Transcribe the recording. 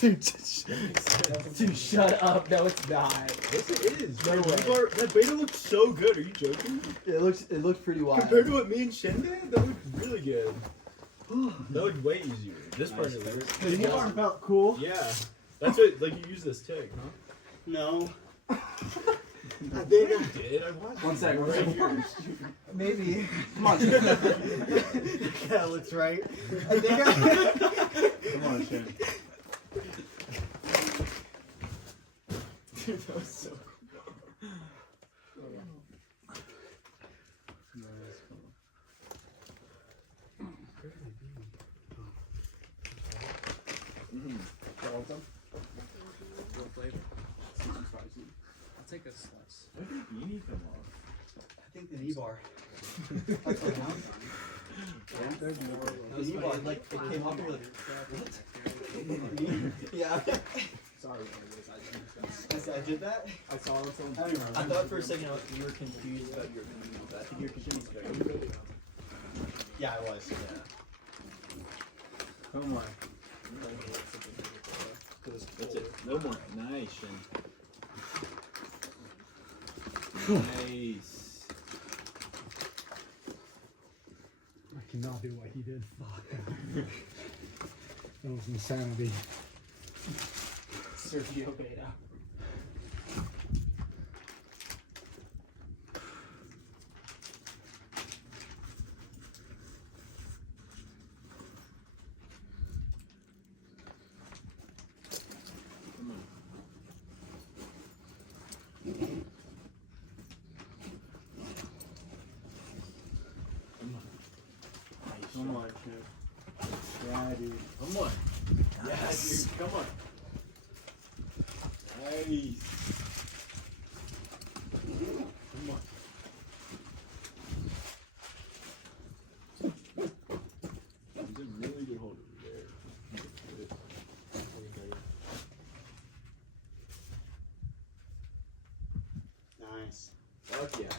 Dude, shut up. No, it's not. Yes, it is. No way. That beta looks so good. Are you joking? It looks pretty wild. Compared to what me and Shen did, that looked really good. That looked way easier. This part is weird. The new arm felt cool. Yeah. That's what, like, you use this TIG, huh? No. I think I did. I watched One second, right right here. Maybe. Come on. Yeah, looks right. I think I... Come on, Shen. Dude, that was so cool. What flavor? I'll take a slice. Where did the beanie come off? I think the knee bar. That's what I'm The knee bar, like, it came off and you're like, what? Yeah. Sorry, I did that? I saw it on. I don't remember. I thought for a second you were confused about your opinion, but I think you're confused about your Yeah, I was. Yeah. Come on. That's it. No more. Nice, Shen. Nice. I cannot do what he did. Fuck. That was insanity. Sergio Beta. Come on, Shen. Yeah, dude. Come on. Yes. Yeah, dude. Come on. Nice. Come on. He's a really good hold over there. Nice. Fuck yeah.